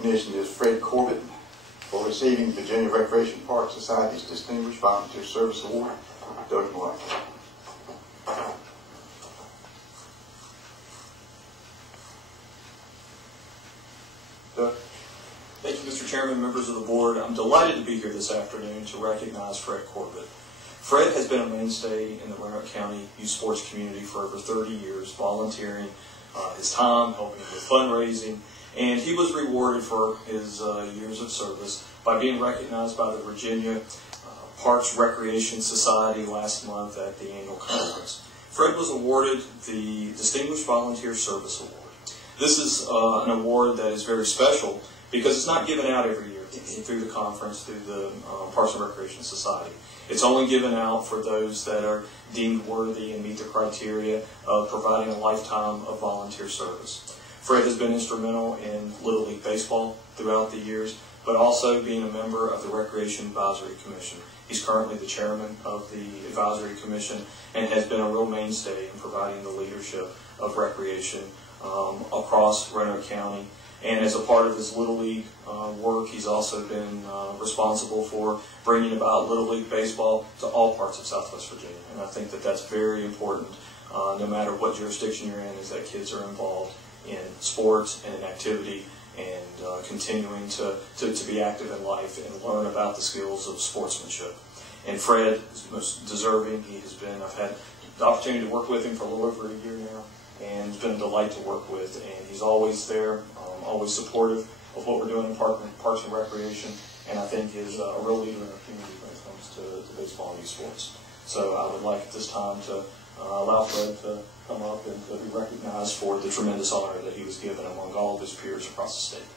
recognition is Fred Corbett for receiving Virginia Recreation Park Society's Distinguished Volunteer Service Award. Doug Moore. Doug. Thank you, Mr. Chairman, members of the board. I'm delighted to be here this afternoon to recognize Fred Corbett. Fred has been a mainstay in the Roanoke County youth sports community for over 30 years, volunteering his time, helping with fundraising, and he was rewarded for his years of service by being recognized by the Virginia Parks Recreation Society last month at the annual conference. Fred was awarded the Distinguished Volunteer Service Award. This is an award that is very special because it's not given out every year through the conference, through the Parks and Recreation Society. It's only given out for those that are deemed worthy and meet the criteria of providing a lifetime of volunteer service. Fred has been instrumental in Little League Baseball throughout the years, but also being a member of the Recreation Advisory Commission. He's currently the chairman of the Advisory Commission and has been a real mainstay in providing the leadership of recreation across Roanoke County. And as a part of his Little League work, he's also been responsible for bringing about Little League Baseball to all parts of Southwest Virginia. And I think that that's very important, no matter what jurisdiction you're in, is that kids are involved in sports and in activity and continuing to be active in life and learn about the skills of sportsmanship. And Fred is most deserving. He has been, I've had the opportunity to work with him for a little over a year now, and it's been a delight to work with. And he's always there, always supportive of what we're doing in Parks and Recreation, and I think is a real leader in our community when it comes to baseball and youth sports. So I would like at this time to allow Fred to come up and to be recognized for the tremendous honor that he was given among all of his peers across the state.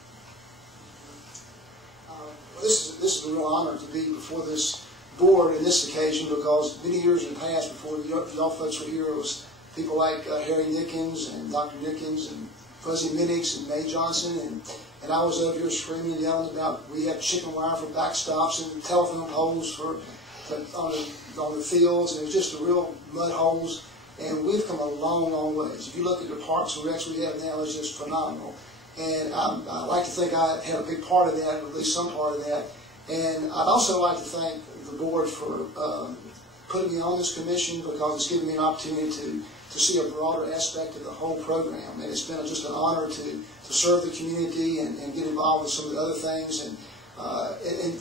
This is a real honor to be before this board in this occasion, because many years in the past, before y'all folks were here, it was people like Harry Nickens and Dr. Nickens and Fuzzy Minix and May Johnson, and I was over here screaming and yelling about we have chicken wire for backstops and telephone poles on the fields, and it was just a real mud holes. And we've come a long, long ways. If you look at the parks and recs we have now, it's just phenomenal. And I like to think I had a big part of that, or at least some part of that. And I'd also like to thank the board for putting me on this commission, because it's given me an opportunity to see a broader aspect of the whole program. And it's been just an honor to serve the community and get involved with some of the other things. And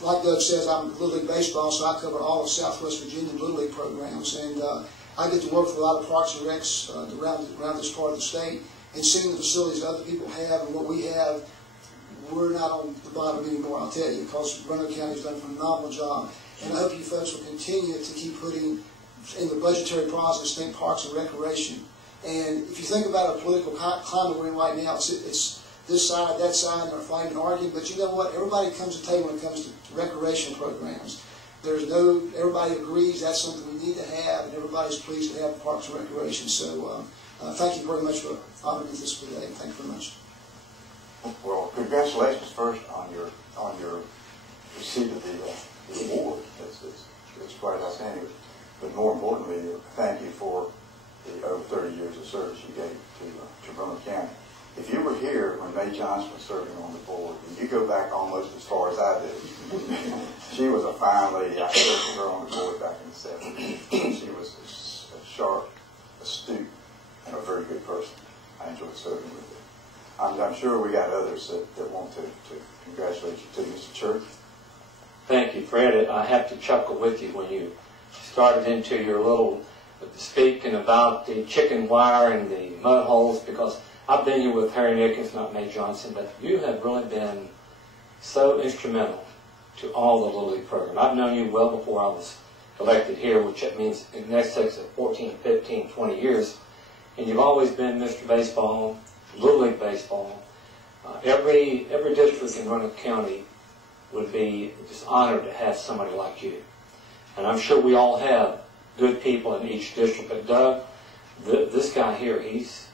like Doug says, I'm Little League Baseball, so I cover all of Southwest Virginia Little League programs. And I get to work with a lot of parks and recs around this part of the state, and seeing the facilities that other people have and what we have, we're not on the bottom anymore, I'll tell you, because Roanoke County has done a phenomenal job. And I hope you folks will continue to keep putting in the budgetary process, think parks and recreation. And if you think about a political climate we're in right now, it's this side, that side, and they're fighting and arguing, but you know what? Everybody comes to the table when it comes to recreation programs. Everybody agrees that's something we need to have, and everybody's pleased to have parks and recreation. So thank you very much for honoring this today. Thank you very much. Well, congratulations first on your receipt of the award. It's quite outstanding. But more importantly, thank you for the over 30 years of service you gave to Roanoke County. If you were here when May Johnson was serving on the board, and you go back almost as far as I did, she was a fine lady. I served with her on the board back in the 70s. She was a sharp, astute, and a very good person. I enjoyed serving with her. I'm sure we got others that want to congratulate you too, Mr. Church. Thank you, Fred. I have to chuckle with you when you started into your little speaking about the chicken wire and the mud holes, because I've been here with Harry Nickens, not May Johnson, but you have really been so instrumental to all the Little League program. I've known you well before I was elected here, which means in the next 14, 15, 20 years, and you've always been Mr. Baseball, Little League Baseball. Every district in Roanoke County would be just honored to have somebody like you. And I'm sure we all have good people in each district, but Doug, this guy here, he's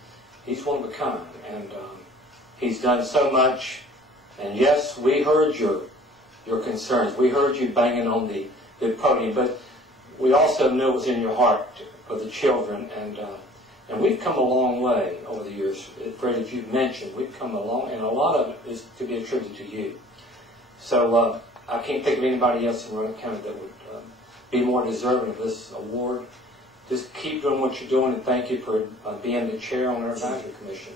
one of a kind, and he's done so much. And yes, we heard your concerns. We heard you banging on the podium, but we also knew it was in your heart for the children, and And we've come a long way over the years. Fred, as you've mentioned, we've come a long, and a lot of it is to be attributed to you. So I can't think of anybody else in Roanoke County that would be more deserving of this award. Just keep doing what you're doing, and thank you for being the chair on our advisory commission.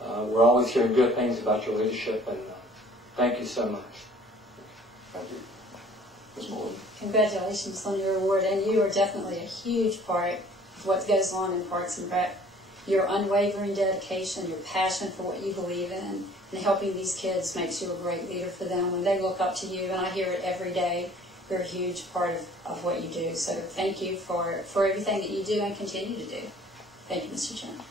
We're always hearing good things about your leadership, and thank you so much. Thank you. Ms. Morgan. Congratulations on your award, and you are definitely a huge part of what goes on in Parks and Rec. Your unwavering dedication, your passion for what you believe in, and helping these kids makes you a great leader for them. When they look up to you, and I hear it every day, you're a huge part of what you do. So thank you for everything that you do and continue to do. Thank you, Mr. Chairman.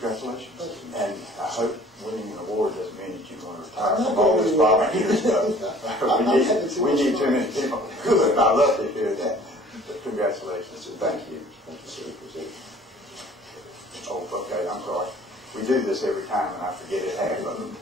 Congratulations. And I hope winning an award doesn't mean that you're going to retire from all this volunteer stuff. We need too many people. Good. I love to hear that. But congratulations and thank you. Thank you, sir. Oh, okay, I'm sorry. We do this every time and I forget it half of them.